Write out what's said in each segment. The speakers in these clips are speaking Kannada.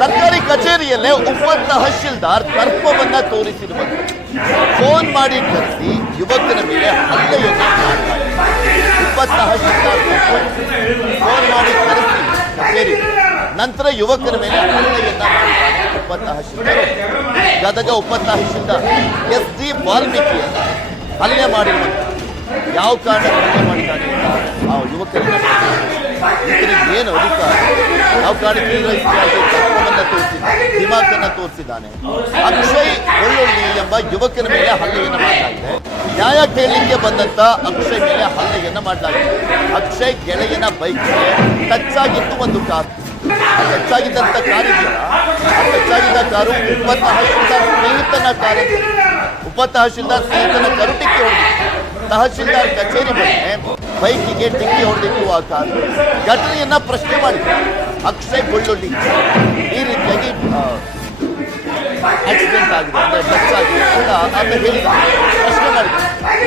ಸರ್ಕಾರಿ ಕಚೇರಿಯಲ್ಲೇ ಉಪ ತಹಶೀಲ್ದಾರ್ ತರ್ಪವನ್ನ ತೋರಿಸಿರುವಂತೆ. ಫೋನ್ ಮಾಡಿ ಕರೆಸಿ ಯುವಕನ ಮೇಲೆ ಹಲ್ಲೆಯನ್ನು ಉಪ ತಹಶೀಲ್ದಾರ್ ಫೋನ್ ಮಾಡಿ ಕರೆಸಿ ಕಚೇರಿ. ನಂತರ ಯುವಕರ ಮೇಲೆ ಹಲ್ಲೆಯನ್ನ ಉಪ ತಹಶೀಲ್ದಾರ್. ಗದಗ ಉಪ ತಹಶೀಲ್ದಾರ್ ಎಸ್ ವಾಲ್ಮೀಕಿ ಹಲ್ಲೆ ಮಾಡಿರುವಂತೆ. ಯಾವ ಕಾರಣ ಹಲ್ಲೆ ಮಾಡಿದ್ದಾನೆ ಅಂತ ಆ ಯುವಕರನ್ನ ಈತನಿಗೆ ಏನು ಅಧಿಕಾರ? ಯಾವ ಕಾರಣಕ್ಕೆ ದಿಮಾಕನ್ನ ತೋರಿಸಿದ್ದಾನೆ. ಅಕ್ಷಯ್ ಒಳ್ಳೊಳ್ಳಿ ಎಂಬ ಯುವಕನ ಮೇಲೆ ಹಲ್ಲೆಯನ್ನು ಮಾಡಲಾಗಿದೆ ನ್ಯಾಯ ಕೇಳಲಿಕ್ಕೆ ಬಂದಂತ ಅಕ್ಷಯ್ ಮೇಲೆ ಹಲ್ಲೆಯನ್ನ ಮಾಡಲಾಗಿದೆ ಅಕ್ಷಯ್ ಗೆಳೆಯನ ಬೈಕ್ಗೆ ಟಚ್ ಆಗಿತ್ತು ಒಂದು ಕಾರು. ಟಚ್ ಆಗಿದ್ದಂತ ಕಾರ್ ಇದೆಯಲ್ಲ? ಆ ಟಚ್ ಕಾರು ಉಪ ತಹಶೀಲ್ದಾರ್ ಸ್ನೇಹಿತನ ಕಾರು ಉಪ ತಹಶೀಲ್ದಾರ್ ಸ್ನೇಹಿತನ ಕಾರು ಟಿಕ್ಕಿ ಹೊಡೆದಿತ್ತು. ತಹಶೀಲ್ದಾರ್ ಕಚೇರಿ ಬಗ್ಗೆ ಬೈಕಿಗೆ ಡಿಕ್ಕಿ ಹೊಡೆದಿತ್ತು ಆ ಕಾರು. ಘಟನೆಯನ್ನ ಪ್ರಶ್ನೆ ಮಾಡಿದ್ರು. ಅಕ್ಷಯ್ ಬೆಳ್ಳುಳ್ಳಿ ಈ ರೀತಿಯಾಗಿ ಆಕ್ಸಿಡೆಂಟ್ ಆಗಿದೆ. ಅಂದರೆ ಟಚ್ ಆಗಿದೆ ಅಂತ ಹೇಳಿದ. ಮಾಡಿದ್ರು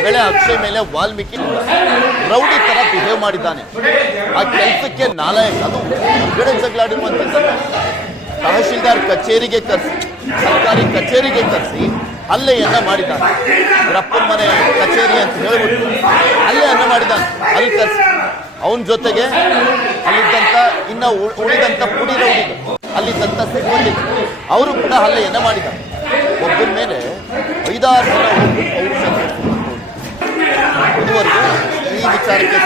ಬೆಳೆ ಅಕ್ಷಯ್ ಮೇಲೆ ವಾಲ್ಮೀಕಿ ರೌಡಿ ತರ ಬಿಹೇವ್ ಮಾಡಿದ್ದಾನೆ. ಆ ಕೆಲಸಕ್ಕೆ ನಾಲಾಯಕ ಅದು. ಹೊರಗಡೆ ಜಗಳಾಡಿರುವಂಥದ್ದಲ್ಲ ತಹಶೀಲ್ದಾರ್ ಕಚೇರಿಗೆ ಕರೆಸಿ, ಸರ್ಕಾರಿ ಕಚೇರಿಗೆ ಕರೆಸಿ ಹಲ್ಲೆಯನ್ನ ಮಾಡಿದ್ದಾನೆ. ರಪ್ಪನ ಮನೆ ಕಚೇರಿ ಅಂತ ಹೇಳ್ಬಿಟ್ಟು ಹಲ್ಲೆಯನ್ನ ಮಾಡಿದ್ದಾನೆ. ಅಲ್ಲಿ ಕರೆಸಿ. ಅವನ ಜೊತೆಗೆ ಅಲ್ಲಿದ್ದಂತ ಇನ್ನ ಓಡಿದಂತ ಪುಡಿ ಅಲ್ಲಿ ತಂತ ಸಿಬ್ಬಂದಿ ಅವರು ಕೂಡ ಹಲ್ಲೆಯನ್ನ ಮಾಡಿದ್ದಾರೆ ಒಬ್ಬರ ಮೇಲೆ ಐದಾರು ಜನ. ಇದುವರೆಗೂ ಈ ವಿಚಾರಕ್ಕೆ